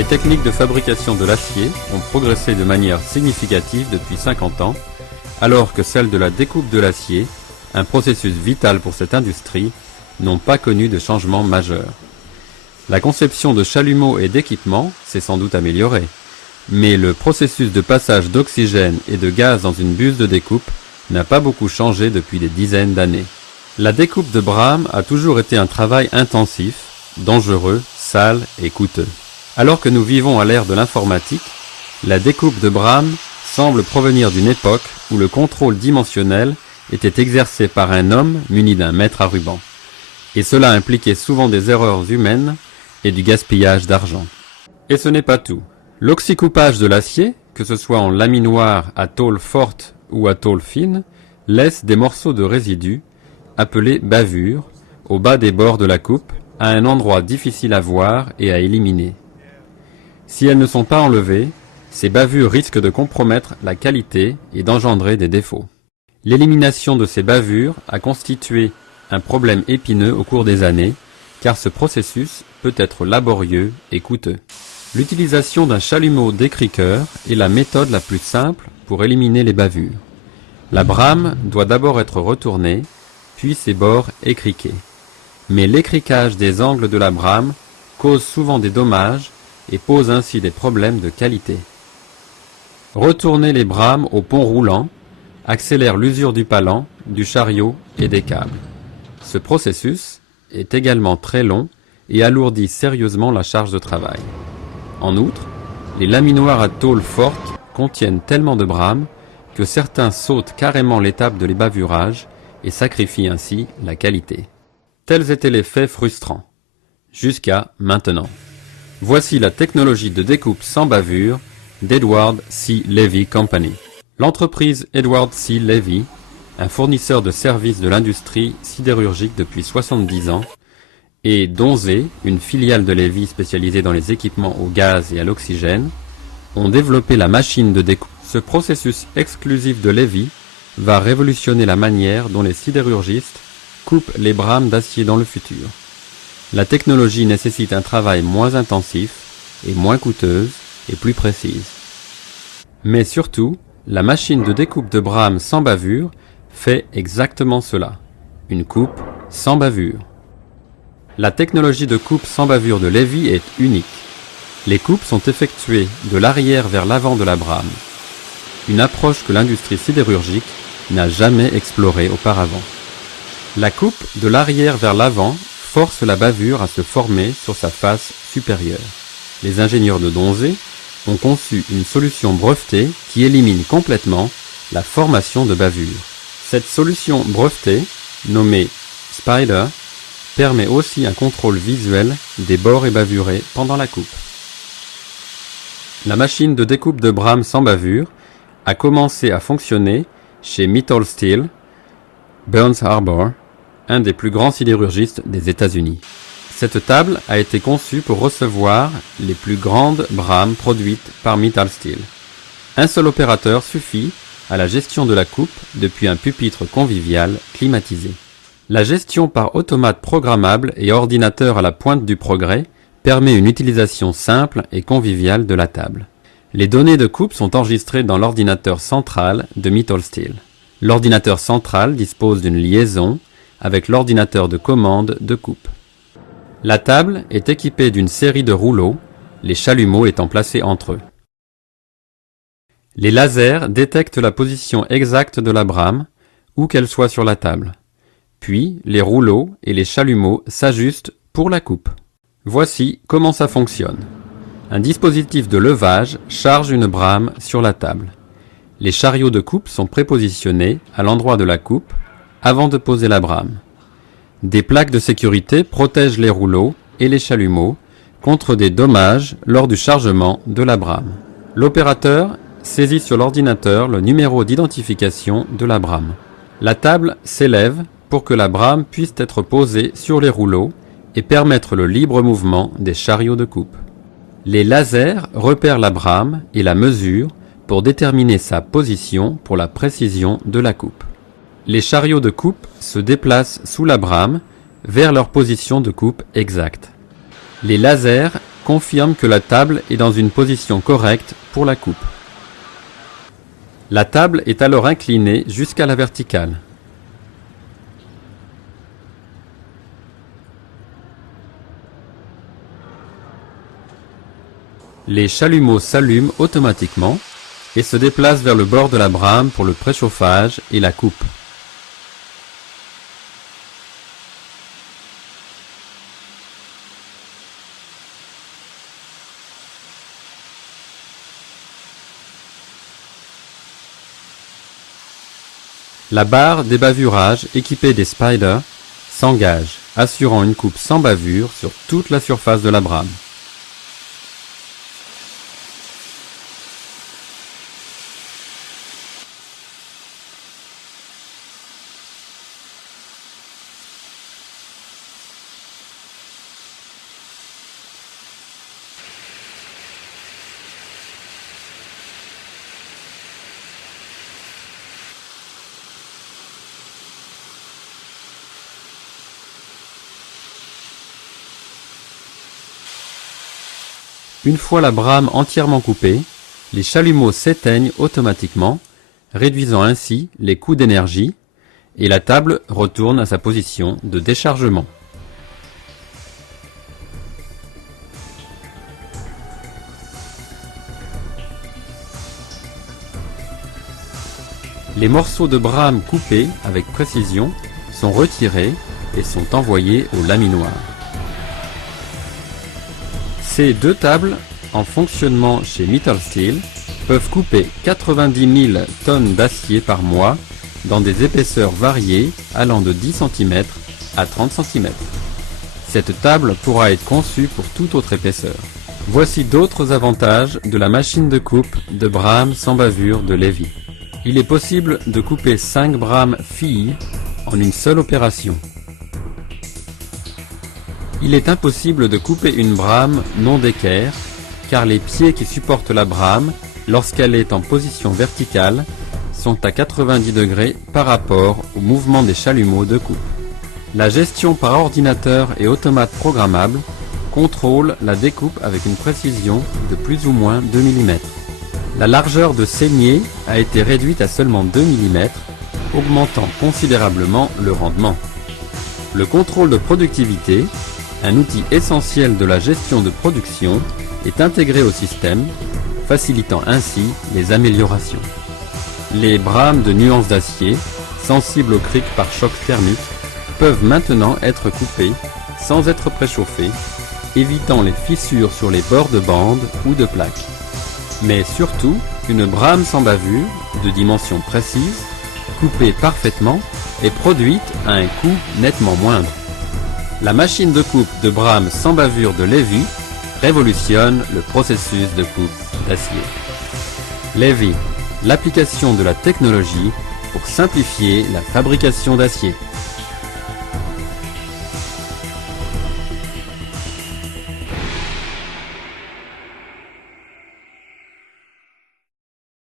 Les techniques de fabrication de l'acier ont progressé de manière significative depuis 50 ans, alors que celles de la découpe de l'acier, un processus vital pour cette industrie, n'ont pas connu de changement majeur. La conception de chalumeaux et d'équipements s'est sans doute améliorée, mais le processus de passage d'oxygène et de gaz dans une buse de découpe n'a pas beaucoup changé depuis des dizaines d'années. La découpe de Bram a toujours été un travail intensif, dangereux, sale et coûteux. Alors que nous vivons à l'ère de l'informatique, la découpe de Bram semble provenir d'une époque où le contrôle dimensionnel était exercé par un homme muni d'un mètre à ruban. Et cela impliquait souvent des erreurs humaines et du gaspillage d'argent. Et ce n'est pas tout. L'oxycoupage de l'acier, que ce soit en laminoir à tôle forte ou à tôle fine, laisse des morceaux de résidus, appelés bavures, au bas des bords de la coupe, à un endroit difficile à voir et à éliminer. Si elles ne sont pas enlevées, ces bavures risquent de compromettre la qualité et d'engendrer des défauts. L'élimination de ces bavures a constitué un problème épineux au cours des années, car ce processus peut être laborieux et coûteux. L'utilisation d'un chalumeau décriqueur est la méthode la plus simple pour éliminer les bavures. La brame doit d'abord être retournée, puis ses bords écriqués. Mais l'écriquage des angles de la brame cause souvent des dommages et pose ainsi des problèmes de qualité. Retourner les brames au pont roulant accélère l'usure du palan, du chariot et des câbles. Ce processus est également très long et alourdit sérieusement la charge de travail. En outre, les laminoirs à tôle forte contiennent tellement de brames que certains sautent carrément l'étape de l'ébavurage et sacrifient ainsi la qualité. Tels étaient les faits frustrants. Jusqu'à maintenant. Voici la technologie de découpe sans bavure d'Edward C. Levy Company. L'entreprise Edward C. Levy, un fournisseur de services de l'industrie sidérurgique depuis 70 ans, et Donzé, une filiale de Levy spécialisée dans les équipements au gaz et à l'oxygène, ont développé la machine de découpe. Ce processus exclusif de Levy va révolutionner la manière dont les sidérurgistes coupent les brames d'acier dans le futur. La technologie nécessite un travail moins intensif et moins coûteuse et plus précise. Mais surtout, la machine de découpe de brame sans bavure fait exactement cela. Une coupe sans bavure. La technologie de coupe sans bavure de Levy est unique. Les coupes sont effectuées de l'arrière vers l'avant de la brame. Une approche que l'industrie sidérurgique n'a jamais explorée auparavant. La coupe de l'arrière vers l'avant force la bavure à se former sur sa face supérieure. Les ingénieurs de Donzé ont conçu une solution brevetée qui élimine complètement la formation de bavure. Cette solution brevetée, nommée Spider, permet aussi un contrôle visuel des bords ébavurés pendant la coupe. La machine de découpe de brame sans bavure a commencé à fonctionner chez Mittal Steel, Burns Harbor, un des plus grands sidérurgistes des États-Unis. Cette table a été conçue pour recevoir les plus grandes brames produites par Mittal Steel. Un seul opérateur suffit à la gestion de la coupe depuis un pupitre convivial climatisé. La gestion par automate programmable et ordinateur à la pointe du progrès permet une utilisation simple et conviviale de la table. Les données de coupe sont enregistrées dans l'ordinateur central de Mittal Steel. L'ordinateur central dispose d'une liaison avec l'ordinateur de commande de coupe. La table est équipée d'une série de rouleaux, les chalumeaux étant placés entre eux. Les lasers détectent la position exacte de la brame, où qu'elle soit sur la table. Puis, les rouleaux et les chalumeaux s'ajustent pour la coupe. Voici comment ça fonctionne. Un dispositif de levage charge une brame sur la table. Les chariots de coupe sont prépositionnés à l'endroit de la coupe avant de poser la brame. Des plaques de sécurité protègent les rouleaux et les chalumeaux contre des dommages lors du chargement de la brame. L'opérateur saisit sur l'ordinateur le numéro d'identification de la brame. La table s'élève pour que la brame puisse être posée sur les rouleaux et permettre le libre mouvement des chariots de coupe. Les lasers repèrent la brame et la mesurent pour déterminer sa position pour la précision de la coupe. Les chariots de coupe se déplacent sous la brame vers leur position de coupe exacte. Les lasers confirme que la table est dans une position correcte pour la coupe. La table est alors inclinée jusqu'à la verticale. Les chalumeaux s'allument automatiquement et se déplacent vers le bord de la brame pour le préchauffage et la coupe. La barre des bavurages équipée des spiders s'engage, assurant une coupe sans bavure sur toute la surface de la brame. Une fois la brame entièrement coupée, les chalumeaux s'éteignent automatiquement, réduisant ainsi les coûts d'énergie, et la table retourne à sa position de déchargement. Les morceaux de brame coupés avec précision sont retirés et sont envoyés au laminoir. Ces deux tables, en fonctionnement chez Metal Steel, peuvent couper 90 000 tonnes d'acier par mois dans des épaisseurs variées allant de 10 cm à 30 cm. Cette table pourra être conçue pour toute autre épaisseur. Voici d'autres avantages de la machine de coupe de brame sans bavure de Levy. Il est possible de couper 5 brames filles en une seule opération. Il est impossible de couper une brame non d'équerre, car les pieds qui supportent la brame, lorsqu'elle est en position verticale, sont à 90 degrés par rapport au mouvement des chalumeaux de coupe. La gestion par ordinateur et automate programmable contrôle la découpe avec une précision de plus ou moins 2 mm. La largeur de saignée a été réduite à seulement 2 mm, augmentant considérablement le rendement. Le contrôle de productivité, un outil essentiel de la gestion de production, est intégré au système, facilitant ainsi les améliorations. Les brames de nuances d'acier, sensibles au cric par choc thermique, peuvent maintenant être coupées sans être préchauffées, évitant les fissures sur les bords de bande ou de plaques. Mais surtout, une brame sans bavure, de dimension précise, coupée parfaitement, est produite à un coût nettement moindre. La machine de coupe de brame sans bavure de Levy révolutionne le processus de coupe d'acier. Levy, l'application de la technologie pour simplifier la fabrication d'acier.